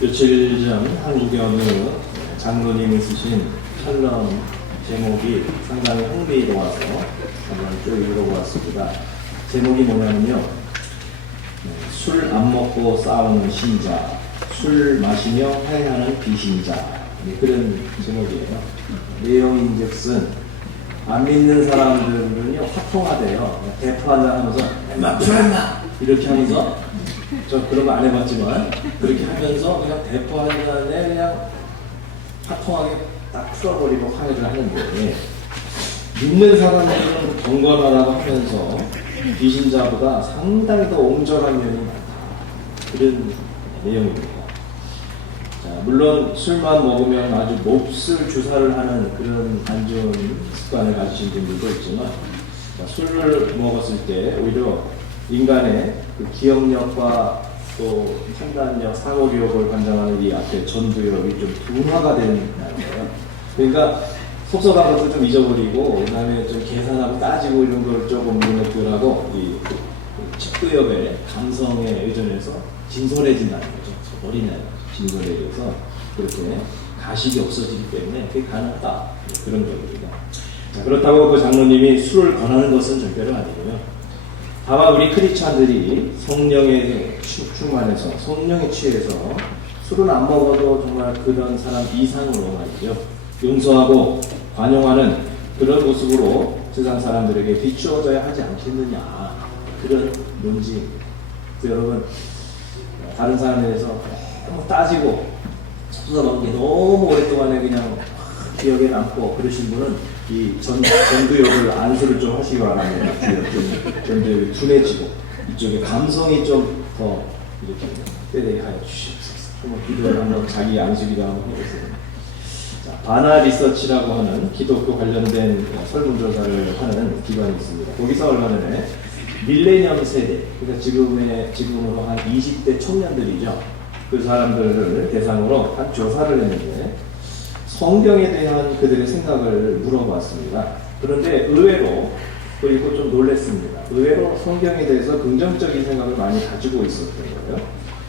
며칠 전 한국의 어느 장로님이 쓰신 칼럼 제목이 상당히 흥미로워서 한번 쭉 읽어보았습니다. 제목이 뭐냐면요, 술 안 먹고 싸우는 신자, 술 마시며 화해하는 비신자, 그런 제목이에요. 내용인즉슨 안 믿는 사람들은요 화통하대요. 대포한다 하면서 엠마 불안나 이렇게 하면서, 저 그런 거 안 해봤지만 그렇게 하면서 그냥 대포한 다음에 그냥 화통하게 딱 풀어버리고 화해를 하는데, 믿는 사람들은 경건하다고 하면서 비신자보다 상당히 더 옹졸한 면이 많다, 그런 내용입니다. 자, 물론 술만 먹으면 아주 몹쓸 주사를 하는 그런 안 좋은 습관을 가지신 분들도 있지만, 술을 먹었을 때 오히려 인간의 그 기억력과 또 판단력, 사고력을 관장하는 이 앞에 전두엽이 좀 둔화가 되는 거예요. 그러니까 속속한 것도 좀 잊어버리고, 그 다음에 좀 계산하고 따지고 이런 걸 조금 능력들하고 이 측두엽의 감성에 의존해서 진솔해진다는 거죠. 어린애 진솔해져서 그렇게 가식이 없어지기 때문에 그게 가능하다, 그런 겁니다. 자, 그렇다고 그 장로님이 술을 권하는 것은 절대로 아니고요. 다만 우리 크리스찬들이 성령에 충만해서 성령에 취해서 술은 안 먹어도 정말 그런 사람 이상으로 말이죠, 용서하고 관용하는 그런 모습으로 세상 사람들에게 비추어져야 하지 않겠느냐, 그런 논지. 여러분, 다른 사람에 대해서 너무 따지고 섭섭한 게 너무 오랫동안에 그냥 기억에 남고 그러신 분은 이 전두엽을 안수를 좀 하시기 바랍니다. 전두엽이 둔해지고 이쪽에 감성이 좀 더 이렇게 빼되게 하여 주시옵소서. 한번 기도를 한번, 자기 안수기도 한번 해보세요. 자, 바나 리서치라고 하는 기독교 관련된 설문조사를 하는 기관이 있습니다. 거기서 얼마 전에 밀레니엄 세대, 그러니까 지금으로 한 20대 청년들이죠. 그 사람들을 대상으로 한 조사를 했는데 성경에 대한 그들의 생각을 물어봤습니다. 그런데 의외로, 그리고 좀 놀랐습니다. 의외로 성경에 대해서 긍정적인 생각을 많이 가지고 있었던 거예요.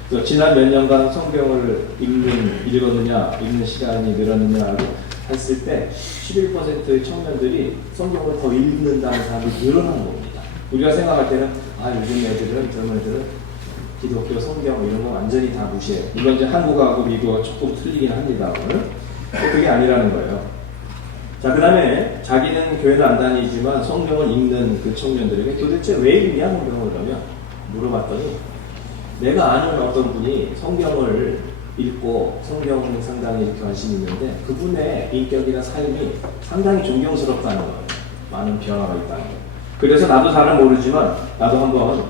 그래서 지난 몇 년간 성경을 읽는 시간이 늘었느냐고 했을 때 11%의 청년들이 성경을 더 읽는다는 사람이 늘어난 겁니다. 우리가 생각할 때는 요즘 애들은, 젊은 애들은 기독교 성경 이런 거 완전히 다 무시해요. 물론 이제 한국하고 미국하고 조금 틀리긴 합니다. 그게 아니라는 거예요. 자, 그 다음에 자기는 교회는 안 다니지만 성경을 읽는 그 청년들에게 도대체 왜 읽냐 성경을 그러면 물어봤더니, 내가 아는 어떤 분이 성경을 읽고 성경 상당히 이렇게 관심이 있는데 그분의 인격이나 삶이 상당히 존경스럽다는 거예요. 많은 변화가 있다는 거예요. 그래서 나도 잘은 모르지만 나도 한번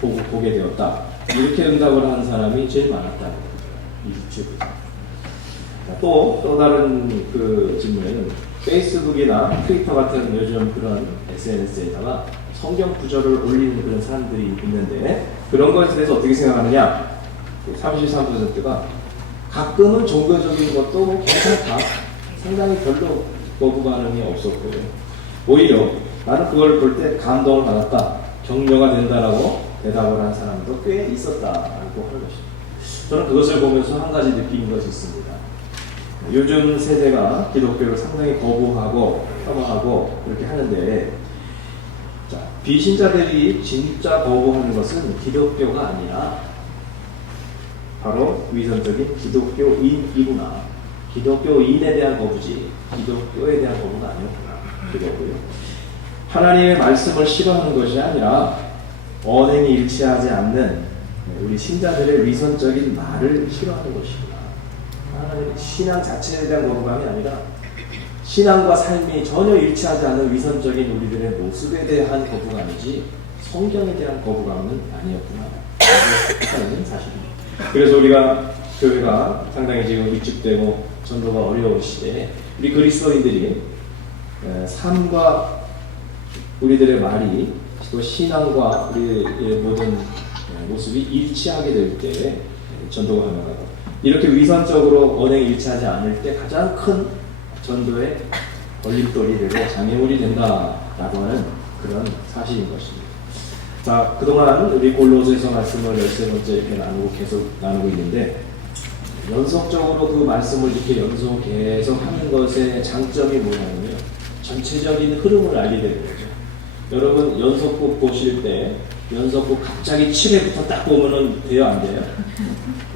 보게 되었다, 이렇게 응답을 하는 사람이 제일 많았다는 거예요. 27%. 또 다른 그 질문에는 페이스북이나 트위터 같은 요즘 그런 SNS에다가 성경 구절을 올리는 그런 사람들이 있는데, 그런 것에 대해서 어떻게 생각하느냐? 33%가 가끔은 종교적인 것도 괜찮다, 상당히 별로 거부 반응이 없었고요. 오히려 나는 그걸 볼 때 감동을 받았다, 격려가 된다라고 대답을 한 사람도 꽤 있었다라고 하는 것입니다. 저는 그것을 보면서 한 가지 느낀 것이 있습니다. 요즘 세대가 기독교를 상당히 거부하고 폄하하고 그렇게 하는데, 자, 비신자들이 진짜 거부하는 것은 기독교가 아니라 바로 위선적인 기독교인이구나, 기독교인에 대한 거부지 기독교에 대한 거부가 아니었구나, 그거고요. 하나님의 말씀을 싫어하는 것이 아니라 언행이 일치하지 않는 우리 신자들의 위선적인 말을 싫어하는 것이구나. 신앙 자체에 대한 거부감이 아니라 신앙과 삶이 전혀 일치하지 않는 위선적인 우리들의 모습에 대한 거부감이지 성경에 대한 거부감은 아니었구나, 하는 사실입니다. 그래서 우리가 교회가 상당히 지금 위축되고 전도가 어려운 시대에 우리 그리스도인들이 삶과 우리들의 말이 또 신앙과 우리의 모든 모습이 일치하게 될 때 전도가 가능하고, 이렇게 위선적으로 언행이 일치하지 않을 때 가장 큰 전도의 걸림돌이 되고 장애물이 된다라고 하는 그런 사실인 것입니다. 자, 그동안 우리 골로새서 말씀을 13번째 이렇게 계속 나누고 있는데, 연속적으로 그 말씀을 이렇게 계속 하는 것의 장점이 뭐냐면요. 전체적인 흐름을 알게 되는 거죠. 여러분 연속곡 보실 때 연속곡 갑자기 7회부터 딱 보면은 돼요, 안 돼요?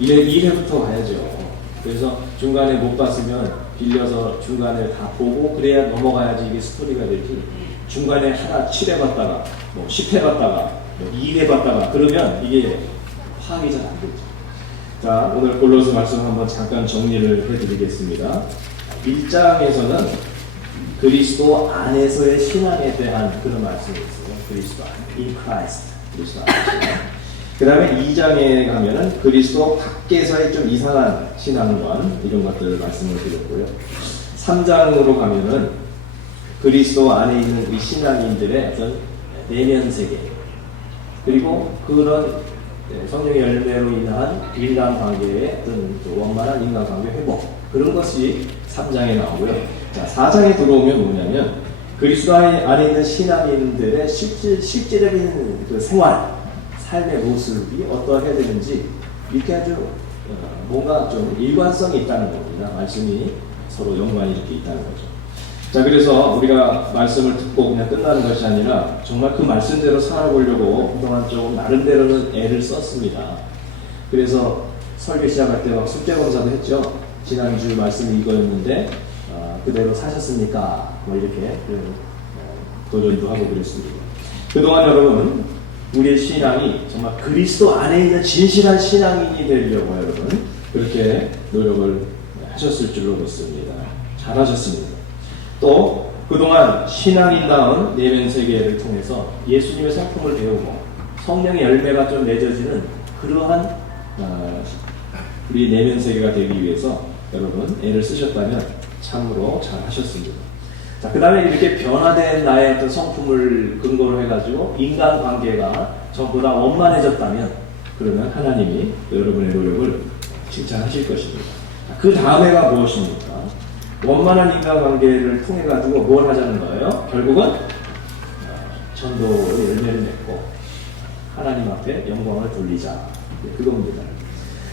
1회부터 가야죠. 그래서 중간에 못 봤으면 빌려서 중간에 다 보고 그래야 넘어가야지 이게 스토리가 되지. 중간에 하나 7회 봤다가 뭐 10회 봤다가 뭐 2회 봤다가 그러면 이게 파악이 잘 안 되죠. 자, 오늘 골로새 말씀 한번 잠깐 정리를 해드리겠습니다. 1장에서는 그리스도 안에서의 신앙에 대한 그런 말씀이 있어요. 그리스도 안에, in Christ, 그리스도 안에서. 그 다음에 2장에 가면은 그리스도 밖에서의 좀 이상한 신앙관 이런 것들을 말씀을 드렸고요. 3장으로 가면은 그리스도 안에 있는 이 신앙인들의 어떤 내면 세계 그리고 그런 성령의 열매로 인한 인간관계의 어떤 원만한 인간관계 회복 그런 것이 3장에 나오고요. 자, 4장에 들어오면 뭐냐면 그리스도 안에 있는 신앙인들의 실질적인 그 생활 삶의 모습이 어떠해야 되는지 이렇게 아주 뭔가 좀 일관성이 있다는 겁니다. 말씀이 서로 연관이 이렇게 있다는 거죠. 자, 그래서 우리가 말씀을 듣고 그냥 끝나는 것이 아니라 정말 그 말씀대로 살아보려고 그동안 조금 나름대로는 애를 썼습니다. 그래서 설교 시작할 때 막 숙제검사도 했죠. 지난주 말씀이 이거였는데 그대로 사셨습니까? 뭐 이렇게 도전도 하고 그랬습니다. 그동안 여러분 우리의 신앙이 정말 그리스도 안에 있는 진실한 신앙인이 되려고 여러분 그렇게 노력을 하셨을 줄로 믿습니다. 잘하셨습니다. 또 그동안 신앙인다운 내면 세계를 통해서 예수님의 성품을 배우고 성령의 열매가 좀 맺어지는 그러한 우리 내면 세계가 되기 위해서 여러분 애를 쓰셨다면 참으로 잘하셨습니다. 자, 그 다음에 이렇게 변화된 나의 어떤 성품을 근거로 해가지고 인간관계가 전부 다 원만해졌다면 그러면 하나님이 여러분의 노력을 칭찬하실 것입니다. 그 다음에가 무엇입니까? 원만한 인간관계를 통해가지고 뭘 하자는 거예요? 결국은 전도의 열매를 맺고 하나님 앞에 영광을 돌리자. 그겁니다.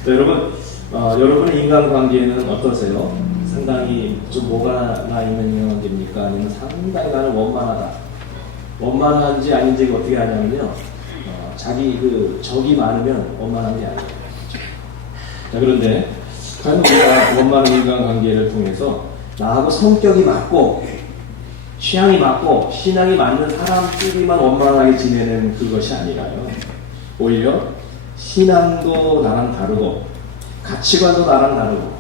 자, 여러분, 여러분의 인간관계는 어떠세요? 상당히 좀 뭐가 나 있는 인간관계입니까? 아니면 상당히 나는 원만하다. 원만한지 아닌지가 어떻게 하냐면요. 자기 그 적이 많으면 원만한 게 아니에요. 자, 그런데 과연 우리가 원만한 인간관계를 통해서 나하고 성격이 맞고 취향이 맞고 신앙이 맞는 사람끼리만 원만하게 지내는 그것이 아니라요. 오히려 신앙도 나랑 다르고 가치관도 나랑 다르고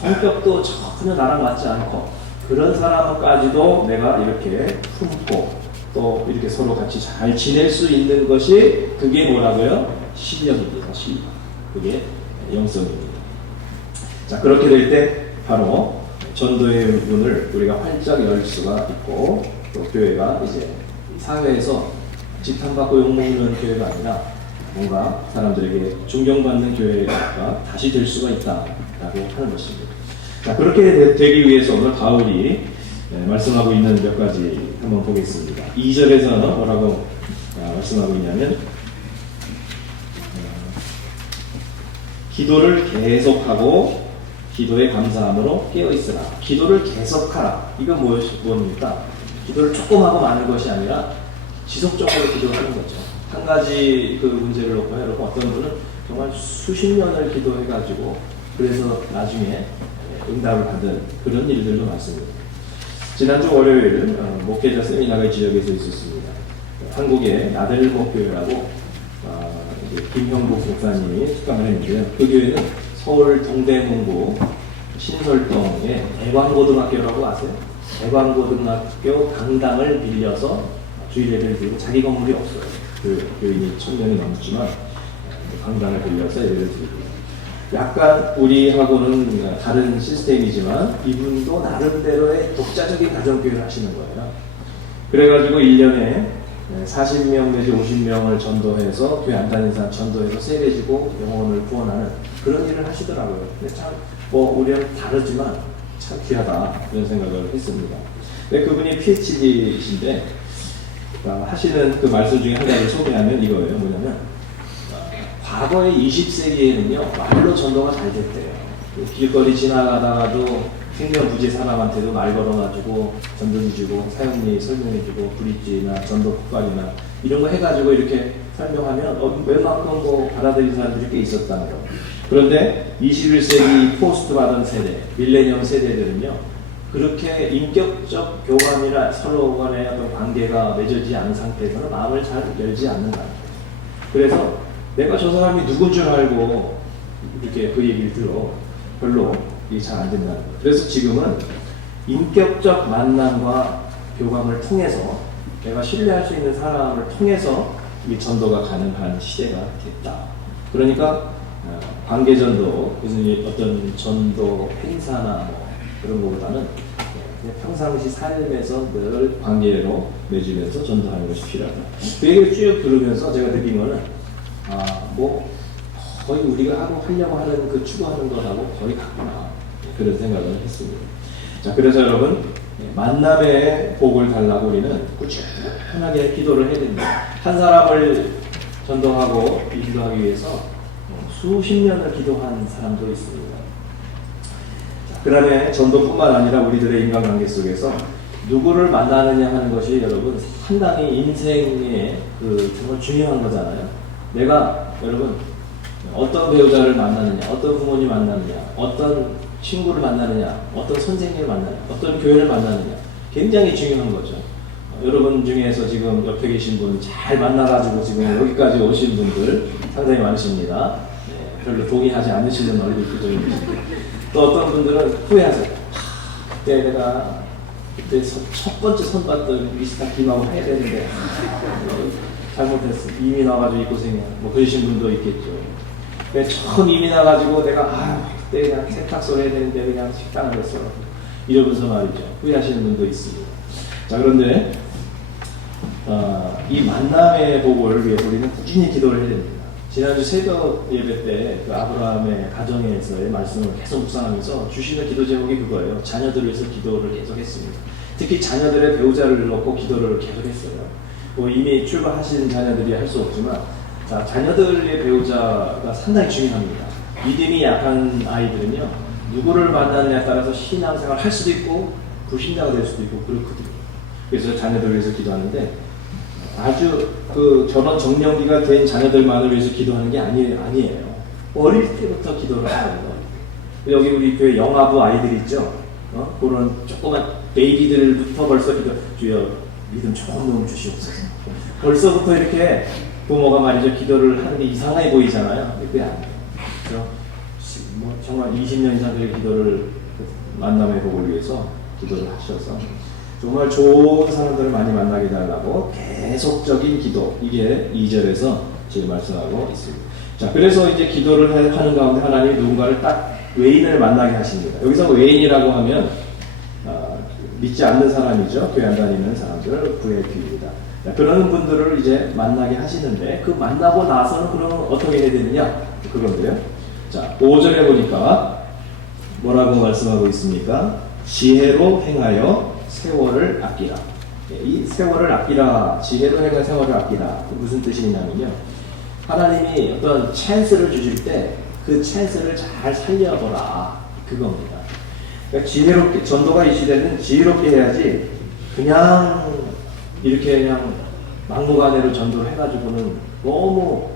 성격도 전혀 나랑 맞지 않고 그런 사람까지도 내가 이렇게 품고 또 이렇게 서로 같이 잘 지낼 수 있는 것이 그게 뭐라고요? 신령입니다. 신령. 그게 영성입니다. 자, 그렇게 될 때 바로 전도의 문을 우리가 활짝 열 수가 있고 또 교회가 이제 사회에서 지탄받고 욕먹는 교회가 아니라 뭔가 사람들에게 존경받는 교회가 다시 될 수가 있다라고 하는 것입니다. 자, 그렇게 되기 위해서 오늘 바울이 말씀하고 있는 몇 가지 한번 보겠습니다. 2절에서 뭐라고 말씀하고 있냐면 기도를 계속하고 기도에 감사함으로 깨어있으라. 기도를 계속하라. 이건 뭡니까? 기도를 조금 하고 마는 것이 아니라 지속적으로 기도하는 거죠. 한 가지 그 문제를 놓고 여러분 어떤 분은 정말 수십 년을 기도해가지고 그래서 나중에 응답을 받은 그런 일들도 많습니다. 지난주 월요일 목회자 세미나가 지역에서 있었습니다. 한국의 나들목교회라고 김형복 목사님이 특강을 했는데요. 그 교회는 서울 동대문구 신설동에 대광고등학교라고 아세요? 대광고등학교 강당을 빌려서 주일 예배를 드리고 자기 건물이 없어요. 그 교인이 1000명이 넘지만 강당을 빌려서 예배를 드리고 약간 우리하고는 다른 시스템이지만 이분도 나름대로의 독자적인 가정교회를 하시는 거예요. 그래가지고 1년에 40명 내지 50명을 전도해서 교회 안 다니는 사람 전도해서 세례지고 영혼을 구원하는 그런 일을 하시더라고요. 근데 참 우리는 다르지만 참 귀하다 이런 생각을 했습니다. 근데 그분이 PhD이신데 하시는 그 말씀 중에 한 가지를 소개하면 이거예요. 뭐냐면 과거의 20세기에는요 말로 전도가 잘 됐대요. 길거리 지나가다가도 생명부지 사람한테도 말 걸어가지고 전도지 주고 사용리 설명해주고 브릿지나 전도 폭발이나 이런 거 해가지고 이렇게 설명하면 웬만큼 뭐 받아들인 사람들이 꽤 있었다는 거. 그런데 21세기 포스트 받은 세대, 밀레니엄 세대들은요, 그렇게 인격적 교감이나 서로 간의 어떤 관계가 맺어지지 않은 상태에서는 마음을 잘 열지 않는다. 그래서 내가 저 사람이 누군 줄 알고 이렇게 그 얘기를 들어 별로 이게 잘 안 된다는 거예요. 그래서 지금은 인격적 만남과 교감을 통해서 내가 신뢰할 수 있는 사람을 통해서 이 전도가 가능한 시대가 됐다. 그러니까 관계전도, 무슨 어떤 전도 행사나 뭐 그런 것보다는 그냥 평상시 삶에서 늘 관계로 맺으면서 전도하는 것이 필요하다. 그 얘기를 쭉 들으면서 제가 느낀 거는 뭐 거의 우리가 하려고 하는 그 추구하는 것하고 거의 같구나, 그런 생각을 했습니다. 자, 그래서 여러분, 만남의 복을 달라고 우리는 꾸준하게 기도를 해야 됩니다. 한 사람을 전도하고 인도하기 위해서 수십 년을 기도한 사람도 있습니다. 그 다음에 전도뿐만 아니라 우리들의 인간관계 속에서 누구를 만나느냐 하는 것이 여러분 상당히 인생의 정말 중요한 거잖아요. 내가 여러분 어떤 배우자를 만나느냐, 어떤 부모님 만나느냐, 어떤 친구를 만나느냐, 어떤 선생님을 만나느냐, 어떤 교회를 만나느냐, 굉장히 중요한 거죠. 여러분 중에서 지금 옆에 계신 분 잘 만나가지고 지금 여기까지 오신 분들 상당히 많으십니다. 별로 동의하지 않으시는 얼굴 표정이십니다. 또 어떤 분들은 후회하세요. 그때 내가 첫 번째 선봤던 미스터 김하고 해야 되는데 잘못했어. 이미 나와가지고 이 고생이야. 뭐 그러신 분도 있겠죠. 처음 이미 나가지고 내가 그때 그냥 세탁소 해야 되는데 그냥 식당을 했어. 이러면서 말이죠. 후회하시는 분도 있습니다. 자, 그런데 이 만남의 복을 위해 우리는 꾸준히 기도를 해야 됩니다. 지난주 새벽 예배 때 그 아브라함의 가정에서의 말씀을 계속 묵상하면서 주시는 기도 제목이 그거예요. 자녀들을 위해서 기도를 계속했습니다. 특히 자녀들의 배우자를 놓고 기도를 계속했어요. 뭐 이미 출발하신 자녀들이 할 수 없지만, 자, 자녀들의 배우자가 상당히 중요합니다. 믿음이 약한 아이들은요, 누구를 만나느냐에 따라서 신앙생활을 할 수도 있고 불신자가 될 수도 있고 그렇거든요. 그래서 자녀들을 위해서 기도하는데, 아주 결혼 정년기가 된 자녀들만을 위해서 기도하는 게 아니에요. 어릴 때부터 기도를 하는 거예요. 여기 우리 교회 영아부 아이들 있죠? 그런 조그만 베이비들부터 벌써 주여 믿음 조금 좀 주시옵소서. 벌써부터 이렇게 부모가 말이죠, 기도를 하는 게 이상해 보이잖아요. 그게 아니에요. 그래서 뭐 정말 20년 이상 의 기도를 만남의 복을 위해서 기도를 하셔서 정말 좋은 사람들을 많이 만나게 해달라고 계속적인 기도, 이게 2절에서 지금 말씀하고 있습니다. 자, 그래서 이제 기도를 하는 가운데 하나님이 누군가를 딱 외인을 만나게 하십니다. 여기서 외인이라고 하면 믿지 않는 사람이죠. 교회 안 다니는 사람들, VIP입니다. 그런 분들을 이제 만나게 하시는데, 그 만나고 나서는 그러면 어떻게 해야 되느냐? 그건데요. 자, 5절에 보니까 뭐라고 말씀하고 있습니까? 지혜로 행하여 세월을 아끼라. 이 세월을 아끼라, 지혜로 행하여 세월을 아끼라. 무슨 뜻이냐면요, 하나님이 어떤 찬스를 주실 때 그 찬스를 잘 살려보라, 그겁니다. 그러니까 지혜롭게, 전도가 이 시대는 지혜롭게 해야지 그냥 이렇게 그냥 막무가내로 전도를 해가지고는 너무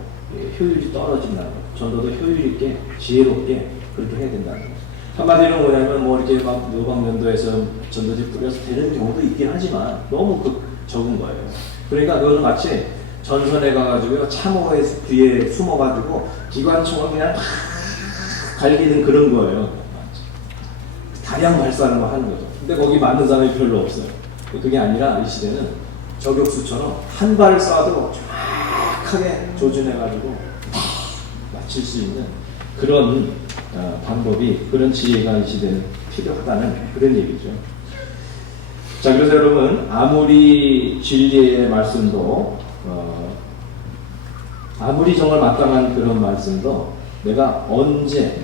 효율이 떨어진다는 거예요. 전도도 효율 있게 지혜롭게 그렇게 해야 된다는 거예요. 한마디로 뭐냐면 뭐 이렇게 막 요방면도에서 전도지 뿌려서 되는 경우도 있긴 하지만 너무 적은 거예요. 그러니까 그거는 마치 전선에 가가지고 참호에 뒤에 숨어가지고 기관총을 그냥 막 갈기는 그런 거예요. 다량 발사하는 거 하는 거죠. 근데 거기 맞는 사람이 별로 없어요. 그게 아니라 이 시대는 저격수처럼 한 발을 쏴도 정확하게 조준해가지고 맞출 수 있는 그런 방법이, 그런 지혜가 이 시대는 필요하다는 그런 얘기죠. 자, 그래서 여러분, 아무리 진리의 말씀도 아무리 정말 마땅한 그런 말씀도 내가 언제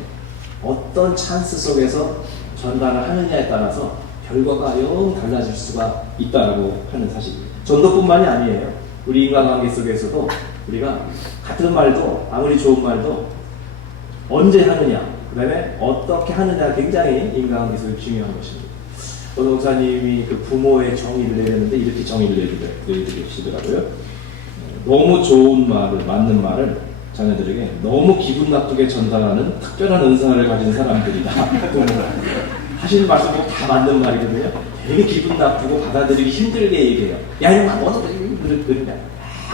어떤 찬스 속에서 전달을 하느냐에 따라서 결과가 영 달라질 수가 있다고 하는 사실입니다. 전도뿐만이 아니에요. 우리 인간관계 속에서도 우리가 같은 말도, 아무리 좋은 말도 언제 하느냐, 그 다음에 어떻게 하느냐 굉장히 인간관계에서 중요한 것입니다. 어느 목사님이 그 부모의 정의를 내렸는데 이렇게 정의를 내리시더라고요. 너무 좋은 말을, 맞는 말을 자녀들에게 너무 기분 나쁘게 전달하는 특별한 은사를 가진 사람들이다. 하시는 말씀 보고 다 맞는 말이거든요. 되게 기분 나쁘고 받아들이기 힘들게 얘기해요. 야, 이놈아, 너도 그러냐.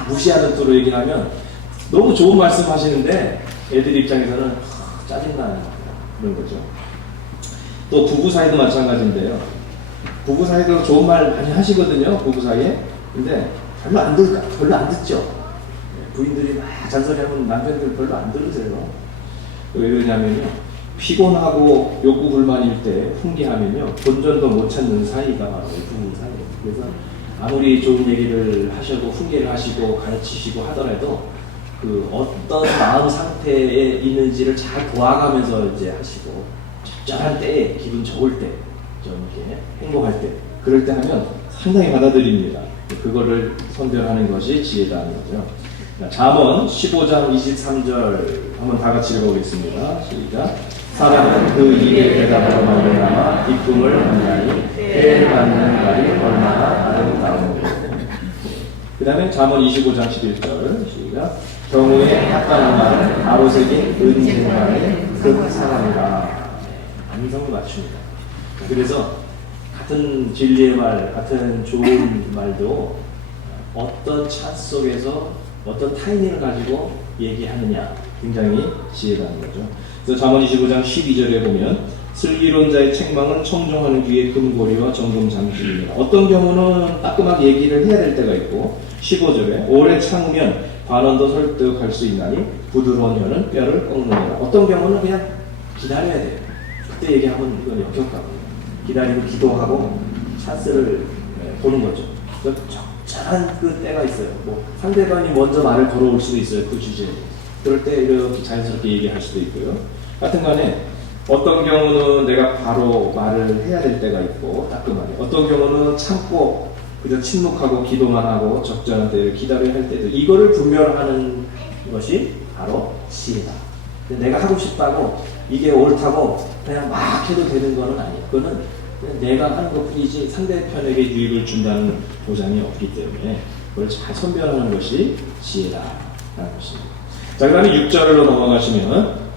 무시하는 뜻으로 얘기하면 너무 좋은 말씀 하시는데 애들 입장에서는 짜증나는 그런 거죠. 또 부부 사이도 마찬가지인데요. 부부 사이도 좋은 말 많이 하시거든요. 부부 사이에. 근데 별로 안 듣죠. 부인들이 막 잔소리하면 남편들 별로 안 들으세요. 왜 그러냐면요. 피곤하고 욕구 불만일 때 훈계하면요. 본전도 못 찾는 사이가 바로 부부 사이. 그래서 아무리 좋은 얘기를 하셔도 훈계를 하시고 가르치시고 하더라도 그 어떤 마음 상태에 있는지를 잘 도와가면서 이제 하시고 적절한 때에 기분 좋을 때 좀 이렇게 행복할 때 그럴 때 하면 상당히 받아들입니다. 그거를 선별하는 것이 지혜라는 거죠. 잠언 15장 23절 한번 다 같이 읽어보겠습니다. 시작. 사람은 그 입의 대답으로 말미암아 기쁨을 받나니 폐를 받는 날이 얼마나 아름다운가. 그 다음에 잠언 25장 11절 시작. 경우에 합당한 말은 바로 새긴 은쟁반의 그 사람이라. 안성을 맞춥니다. 그래서 같은 진리의 말, 같은 좋은 말도 어떤 찬스 속에서 어떤 타이밍을 가지고 얘기하느냐 굉장히 지혜라는 거죠. 그래서 잠언 25장 12절에 보면 슬기로운 자의 책망은 청정하는 귀의 금고리와 정금 장식이니라. 어떤 경우는 따끔하게 얘기를 해야 될 때가 있고 15절에 오래 참으면 반언도 설득할 수 있나니 부드러운 혀는 뼈를 꺾느니라. 어떤 경우는 그냥 기다려야 돼요. 그때 얘기하면 이건 역효과거든요. 기다리고 기도하고 찬스를 보는 거죠. 적절한 그 때가 있어요. 뭐 상대방이 먼저 말을 걸어올 수도 있어요. 그 주제에. 그럴 때 이렇게 자연스럽게 얘기할 수도 있고요. 같은 간에 어떤 경우는 내가 바로 말을 해야 될 때가 있고 따끔하게, 어떤 경우는 참고 그저 침묵하고 기도만 하고 적절한 때를 기다려야 할 때도, 이거를 분별하는 것이 바로 지혜다. 내가 하고 싶다고 이게 옳다고 그냥 막 해도 되는 거는 아니에요. 그거는 내가 하는 것 뿐이지 상대편에게 유익을 준다는 보장이 없기 때문에 그걸 잘 선별하는 것이 지혜다라는 것입니다. 자, 그 다음에 6절로 넘어가시면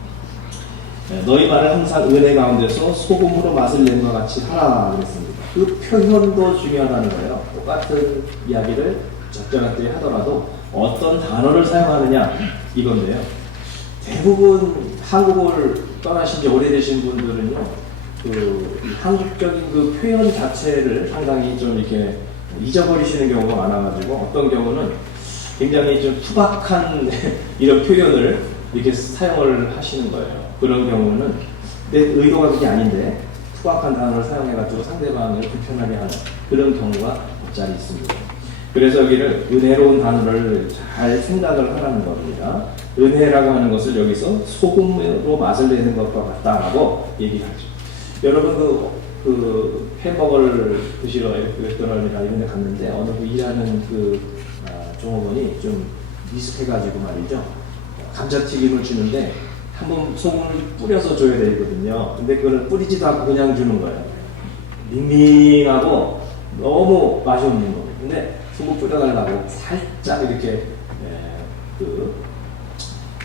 너희 말을 항상 은혜 가운데서 소금으로 맛을 낸 것 같이 하라 그랬습니다. 그 표현도 중요하다는 거예요. 똑같은 이야기를 적절한 때에 하더라도 어떤 단어를 사용하느냐 이건데요. 대부분 한국을 떠나신 지 오래되신 분들은요, 그 한국적인 그 표현 자체를 상당히 좀 이렇게 잊어버리시는 경우가 많아가지고 어떤 경우는 굉장히 좀 투박한 이런 표현을 이렇게 사용을 하시는 거예요. 그런 경우는 내 의도가 그게 아닌데 투박한 단어를 사용해가지고 상대방을 불편하게 하는 그런 경우가 없잖아 있습니다. 그래서 여기를 은혜로운 단어를 잘 생각을 하라는 겁니다. 은혜라고 하는 것을 여기서 소금으로 맛을 내는 것과 같다라고 얘기하죠. 여러분 그 햄버거를 드시러 맥도날드나 이런 데 갔는데 어느 그 일하는 그 종업원이 좀 미숙해가지고 말이죠. 감자튀김을 주는데 한번 소금을 뿌려서 줘야 되거든요. 근데 그걸 뿌리지도 않고 그냥 주는 거예요. 밍밍하고 너무 맛이 없는 거예요. 근데 소금 뿌려달라고 살짝 이렇게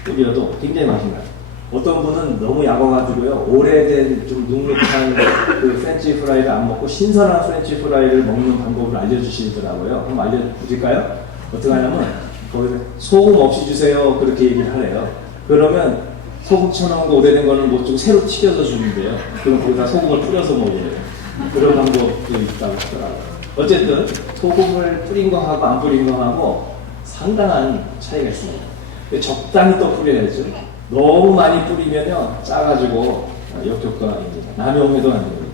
뿌려도 굉장히 맛있나요. 어떤 분은 너무 약어가지고요, 오래된 좀 눅눅한 그 프렌치 프라이를 안 먹고 신선한 프렌치 프라이를 먹는 방법을 알려주시더라고요. 한번 알려드릴까요? 어떻게 하냐면 거기서 소금 없이 주세요 그렇게 얘기를 하래요. 그러면 소금 쳐놓은 거 오래된 거는 못 주고 새로 튀겨서 주는데요. 그럼 거기다 소금을 뿌려서 먹어요. 그런 방법도 있다고 하더라고요. 어쨌든 소금을 뿌린 거 하고 안 뿌린 거 하고 상당한 차이가 있습니다. 적당히 또 뿌려야죠. 너무 많이 뿌리면요 짜가지고 역효과입니다. 남용해도 안 됩니다.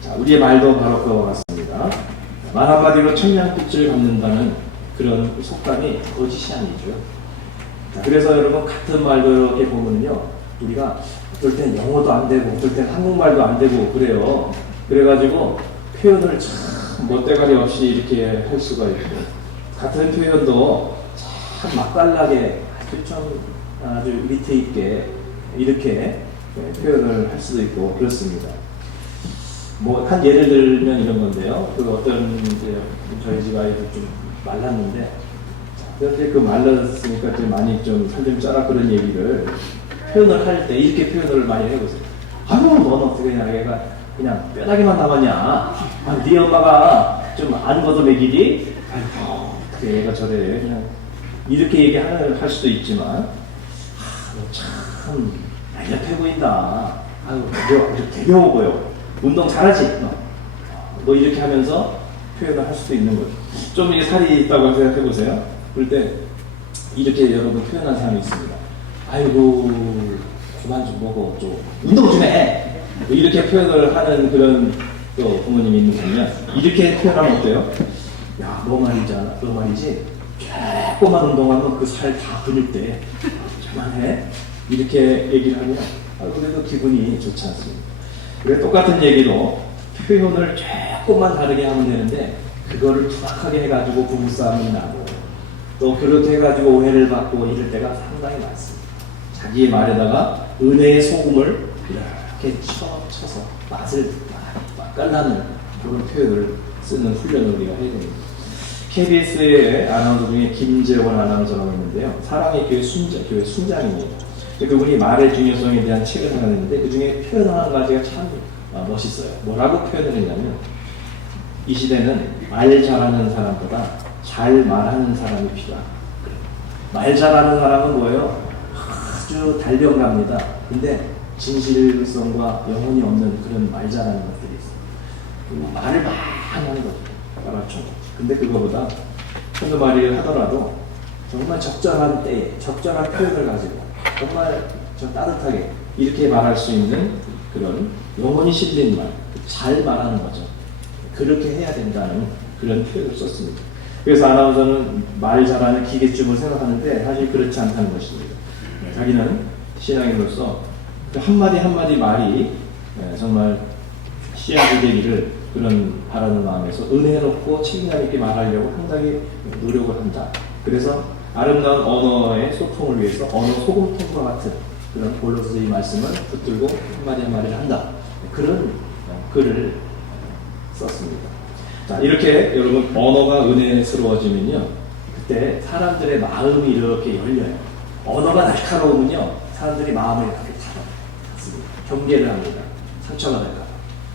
자, 우리의 말도 바로 그와 같습니다. 말 한마디로 청량빛을 갚는다는 그런 속담이 거짓이 아니죠. 자, 그래서 여러분 같은 말도 이렇게 보면요, 우리가 어떨 땐 영어도 안 되고 어떨 땐 한국말도 안 되고 그래요. 그래가지고 표현을 참 멋대가리 없이 이렇게 할 수가 있고, 같은 표현도 참 맛깔나게 아주 좀 아주 위트 있게 이렇게 표현을 할 수도 있고 그렇습니다. 뭐 한 예를 들면 이런 건데요. 그 어떤 이제 저희 집 아이도 좀 말랐는데 그런데 그 말랐으니까 좀 많이 좀 살 좀 쪄라 그런 얘기를 표현을 할 때 이렇게 표현을 많이 해보세요. 아유 너는 어떻게 그냥 애가 그냥 뼈다귀만 남았냐? 아, 네 엄마가 좀 안 걷어 먹이니? 아이고 그래 얘가 저래 그냥 이렇게 얘기할 수도 있지만 참 날렵해 보인다. 아유 너 되게 되게 보여. 운동 잘하지? 너 이렇게 하면서 표현을 할 수도 있는 거죠. 좀 이게 살이 있다고 생각해 보세요. 그럴 때 이렇게 여러분 표현한 사람이 있습니다. 아이고 그만 좀 먹어 좀 운동 좀 해. 이렇게 표현을 하는 그런 또 부모님이 있는 거면 이렇게 표현하면 어때요? 야 너 말이잖아. 너 말이지. 조금만 운동하면 그 살 다 근육 돼. 그만해. 이렇게 얘기를 하면 그래도 기분이 좋지 않습니다. 그래 똑같은 얘기로 표현을 조금만 다르게 하면 되는데 그거를 투박하게 해가지고 부부싸움이 나고 또 그렇게 해가지고 오해를 받고 이럴 때가 상당히 많습니다. 자기의 말에다가 은혜의 소금을 이렇게 쳐서 맛을 막 깔라는 그런 표현을 쓰는 훈련을 우리가 해야 됩니다. KBS의 아나운서 중에 김재원 아나운서라고 있는데요. 사랑의 교회 순장입니다. 그분이 말의 중요성에 대한 책을 하나 냈는데 그 중에 표현 한 가지가 참 멋있어요. 뭐라고 표현을 했냐면 이 시대는 말 잘하는 사람보다 잘 말하는 사람이 필요하다. 말 잘하는 사람은 뭐예요? 아주 달려갑니다. 근데 진실성과 영혼이 없는 그런 말 잘하는 것들이 있어요. 말을 많이 하는 거죠. 알았죠? 근데 그거보다 한두마리를 하더라도 정말 적절한 때에 적절한 표현을 가지고 정말 좀 따뜻하게 이렇게 말할 수 있는 그런 영혼이 실린 말, 잘 말하는 거죠. 그렇게 해야 된다는 그런 표현을 썼습니다. 그래서 아나운서는 말 잘하는 기계쯤을 생각하는데 사실 그렇지 않다는 것입니다. 자기는 신앙인으로서 그 한마디 한마디 말이 정말 씨앗이 되기를 그런 바라는 마음에서 은혜롭고 책임감 있게 말하려고 상당히 노력을 한다. 그래서 아름다운 언어의 소통을 위해서 언어 소금통과 같은 그런 골로새 이 말씀을 붙들고 한마디 한마디를 한다. 그런 글을 썼습니다. 자, 이렇게 여러분 언어가 은혜스러워지면요. 그때 사람들의 마음이 이렇게 열려요. 언어가 날카로우면요. 사람들이 마음을 이렇게 닫습니다. 경계를 합니다. 상처가 날까.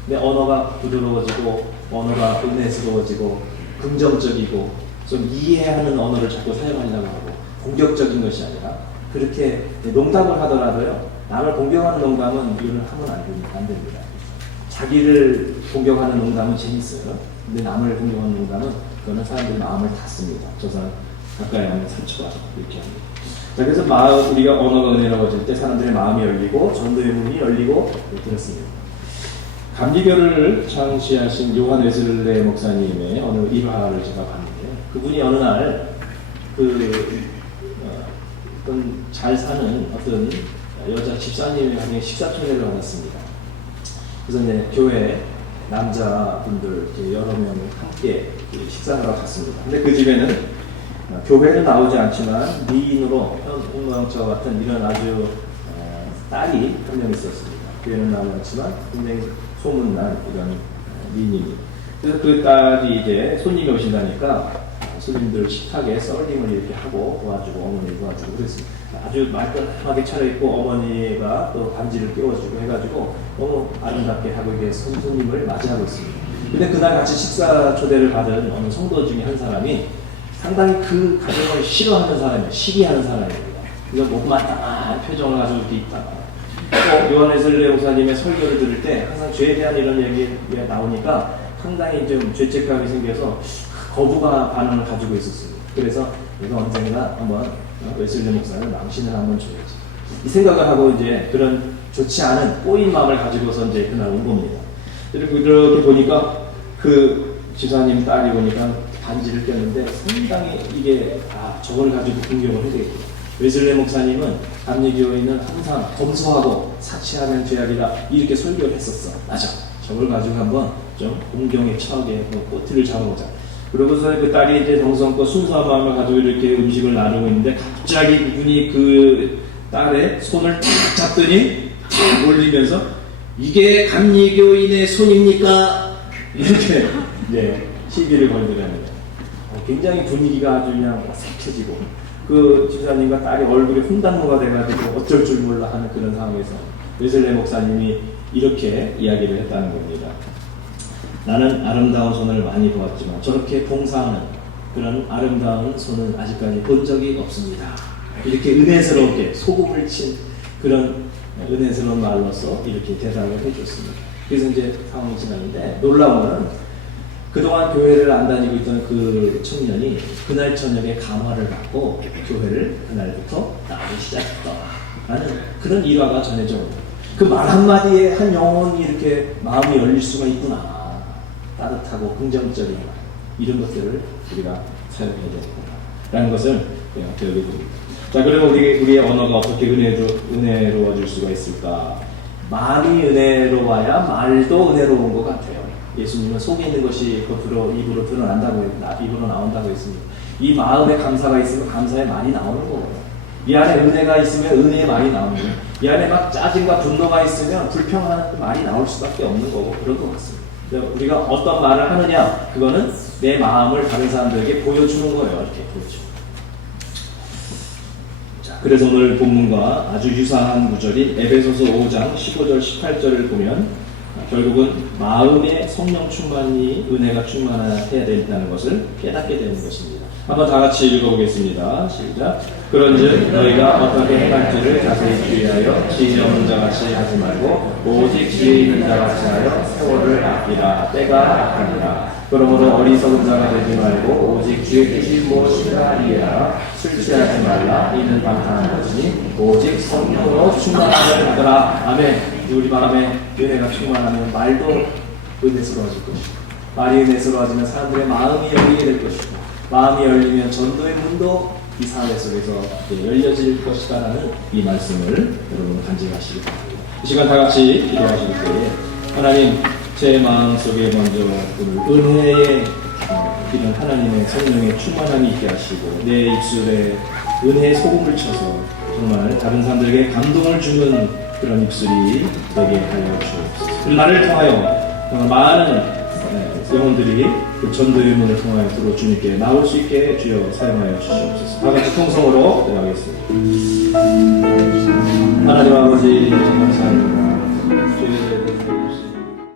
근데 언어가 부드러워지고 언어가 은혜스러워지고 긍정적이고 좀 이해하는 언어를 자꾸 사용하려고 하고 공격적인 것이 아니라 그렇게 농담을 하더라도요. 남을 공격하는 농담은 이거는 하면 안 됩니다. 자기를 공격하는 농담은 재밌어요. 근데 남을 공격하는 농담은 그거는 사람들이 마음을 닫습니다. 저 사람 가까이 하면 상처가 이렇게 합니다. 자, 그래서 우리가 언어가 은혜로워질 때 사람들의 마음이 열리고 전도의 문이 열리고 그렇습니다. 감리교를 창시하신 요한 웨슬레 목사님의 어느 일화를 제가 봤는데요. 그분이 어느 날 어떤 잘 사는 어떤 여자 집사님에게 식사 초대를 받았습니다. 그래서 이제 교회 남자분들 여러 명을 함께 식사하러 갔습니다. 근데 그 집에는 교회는 나오지 않지만 미인으로 현웅왕처 같은 이런 아주 딸이 한 명 있었습니다. 교회는 나오지 않지만 굉장히 소문난 이런 미인입니다. 그래서 그 딸이 이제 손님이 오신다니까 손님들 식탁에 썰림을 이렇게 하고 도와주고 어머니를 도와주고 그랬습니다. 아주 말끔하게 차려입고 어머니가 또 반지를 끼워주고 해가지고 너무 아름답게 하고 이게 손님을 맞이하고 있습니다. 근데 그날 같이 식사 초대를 받은 어느 성도 중에 한 사람이 상당히 그 가정을 싫어하는 사람이에요. 시기하는 사람입니다. 그래서 못마땅한 표정을 가지고 이렇게 있다가 요한 웨슬레 목사님의 설교를 들을 때 항상 죄에 대한 이런 얘기가 나오니까 상당히 좀 죄책감이 생겨서 거부가 반응을 가지고 있었습니다. 그래서 내가 언젠가 한번 웨슬레 목사는 망신을 한번 줘야지. 이 생각을 하고 이제 그런 좋지 않은 꼬인 마음을 가지고서 이제 그날 온 겁니다. 이렇게 보니까 그 지사님 딸이 보니까 반지를 꼈는데 상당히 이게 저걸 가지고 공격을 해야 되겠구나. 웨슬레 목사님은 감리교회는 항상 검소하고 사치하면 죄악이다 이렇게 설교를 했었어. 맞아. 저걸 가지고 한번 좀 공경에 처하게 꼬투리를 잡아보자. 그러고서 그 딸이 이제 정성껏 순수한 마음을 가지고 이렇게 음식을 나누고 있는데 갑자기 그분이 그 딸의 손을 탁 잡더니 탁 올리면서 이게 감리교인의 손입니까? 이렇게 시비를 걸더랍니다. 굉장히 분위기가 아주 그냥 어색해지고 그 집사님과 딸이 얼굴이 훈단무가 돼가지고 어쩔 줄 몰라 하는 그런 상황에서 웨슬레 목사님이 이렇게 이야기를 했다는 겁니다. 나는 아름다운 손을 많이 보았지만 저렇게 봉사하는 그런 아름다운 손은 아직까지 본 적이 없습니다. 이렇게 은혜스럽게 소금을 친 그런 은혜스러운 말로서 이렇게 대답을 해줬습니다. 그래서 이제 상황이 지났는데 놀라운 것은 그동안 교회를 안 다니고 있던 그 청년이 그날 저녁에 감화를 받고 교회를 그날부터 나오기 시작했다라는 그런 일화가 전해져 옵니다. 그 말 한마디에 한 영혼이 이렇게 마음이 열릴 수가 있구나. 따뜻하고 긍정적인 말. 이런 것들을 우리가 사용해야 되겠구나라는 것을 배우게 됩니다. 자, 그러면 우리의 언어가 어떻게 은혜로워질 수가 있을까? 말이 은혜로워야 말도 은혜로운 것 같아요. 예수님은 속에 있는 것이 겉으로 입으로 입으로 나온다고 했습니다. 이 마음에 감사가 있으면 감사의 말이 나오는 거예요. 이 안에 은혜가 있으면 은혜의 말이 나오는 거예요. 이 안에 막 짜증과 분노가 있으면 불평하는 말이 나올 수밖에 없는 거고 그런 것 같습니다. 우리가 어떤 말을 하느냐, 그거는 내 마음을 다른 사람들에게 보여주는 거예요. 이렇게 보여주고. 자, 그래서 오늘 본문과 아주 유사한 구절인 에베소서 5장 15절 18절을 보면 결국은 마음의 성령 충만이 은혜가 충만해야 된다는 것을 깨닫게 되는 것입니다. 한번 다 같이 읽어보겠습니다. 시작. 그런즉 너희가 어떻게 행할지를 자세히 주의하여 지혜 없는 자같이 하지 말고 오직 지혜 있는 자같이 하여 세월을 아끼라. 때가 악하니라. 그러므로 어리석은 자가 되지 말고 오직 주의 뜻이 무엇인가 이해하라. 술 취하지 말라. 이는 방탕한 것이니 오직 성령으로 충만함을 받으라. 아멘. 우리 마음에 은혜가 충만하면 말도 은혜스러워질 것이고 말이 은혜스러워지면 사람들의 마음이 열리게 될 것이고 마음이 열리면 전도의 문도 이 사회 속에서 열려질 것이다라는 이 말씀을 여러분 간직하시기 바랍니다. 이 시간 다 같이 기도하실 때에 하나님 제 마음 속에 먼저 은혜의 이런 하나님의 성령의 충만함이 있게 하시고 내 입술에 은혜의 소금을 쳐서 정말 다른 사람들에게 감동을 주는 그런 입술이 되게 하여 주옵소서. 그리고 나를 통하여 정말 많은 영혼들이 그 전도의 문을 통하여 들어 주님께 나올 수 있게 주여 사용하여 주시옵소서. 다 같이 통성으로 기도하겠습니다. 하나님 아버지 감사합니다.